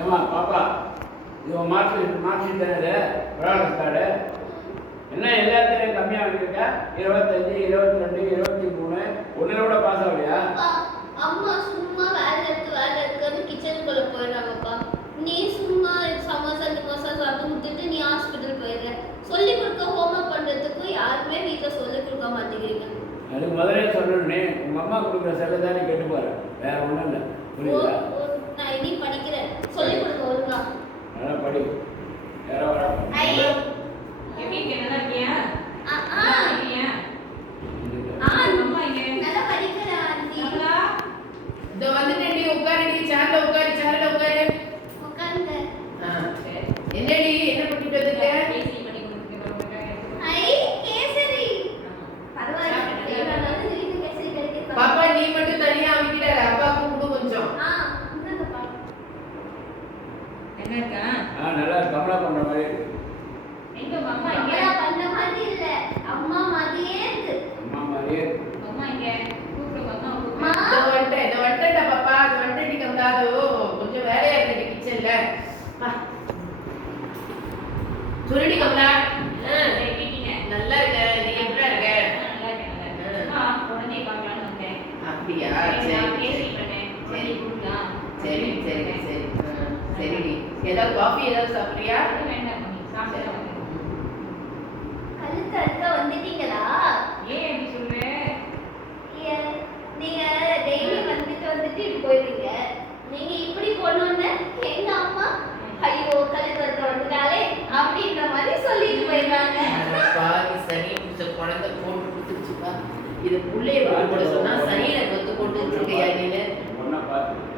ஏமா பாப்பா இது மார்க் ஷீட் தானே ப்ராடக்ட் கார்டு என்ன எல்லாத்துலேயும் கம்மியாக வந்திருக்கா 25 22 23 ஒன்றில் கூட பாஸ் ஆகலையா? அம்மா சும்மா வேலை எடுத்து கிச்சனுக்குள்ள போயிடுறாங்கப்பா. நீ சும்மா சமோசா சாப்பிட்டு கொடுத்துட்டு நீ ஹாஸ்பிட்டல் போயிடுற. சொல்லி கொடுக்க ஹோம்ஒர்க் பண்ணுறதுக்கும் யாருமே வீட்டில் சொல்லி கொடுக்க மாட்டேங்கிறீங்க. அது முதலே சொல்லணுன்னே உங்கள் அம்மா கொடுக்குற செல்லை தானே கேட்டு பாரு, வேற ஒன்றும் இல்லை. புரியுதா? நான் இனி படிக்கிறேன், சொல்லி கொடுங்க ஒழுங்கா. நல்லா படி. வேற வர எப்படி இங்க நல்லா இருக்கியா? நல்லா படிக்கிறேன் ஆண்டி. இதோ வந்துட்டேன்டி, உட்காருடி, சேர்ல உட்காரு. உட்கார்ந்து. என்னடி என்ன பண்ணிட்டு வந்திருக்க? கேசரி. பரவாயில்லை, எவ்வளவு வீட்டு கேசரி கிடைக்குது. பாப்பா நீ மட்டும் தனியா அமைக்கிட்டாரு, அப்பாவுக்கு கொடு கொஞ்சம். இந்தாங்கப்பா. என்ன இருக்கா? நல்லா கமலா பண்ற மாதிரி இருக்கு. எங்க அம்மா இங்க? கமலா பண்ண மாதிரி இல்ல, அம்மா மாதிரியே இருக்கு. அம்மா மாதிரியே இருக்கு. அம்மா இங்க கூப்பிடுங்க. அம்மா அம்மா. இதோ வந்துட்டேன்டா பாப்பா, இது வந்துட்டேன்டி கமலாது. கொஞ்சம் வேலையா இருக்கு கிச்சன்ல. சொல்லுடி கமலா. நல்லா இருக்க, நீ எப்படி இருக்க? உடனே பார்க்கலான்னு வந்தேன். அப்படியா? சரி சரிடி. ஏதாவது காஃபி ஏதாவது சாப்பிடுறியா? வேண்டாம், சாப்பிட்டு கழுத்து அறுக்க வந்துட்டீங்களா? ஏன் எப்படி சொல்றேன்? நீங்க டெய்லி வந்துட்டு இப்படி போயிருவீங்க. நீங்க இப்படி போனோன்னு எங்க அம்மா ஐயோ கழுத்து அறுக்க வந்துட்டாலே அப்படின்ற மாதிரி சொல்லிட்டு போயிருக்காங்க. பாவி சனி பிடிச்ச குழந்தை போட்டு கொடுத்துருச்சுப்பா. இது புள்ளைய போட சொன்னா சனியில வந்து கொண்டு வந்துருக்கையா நீனு? ஒன்னா பார்த்து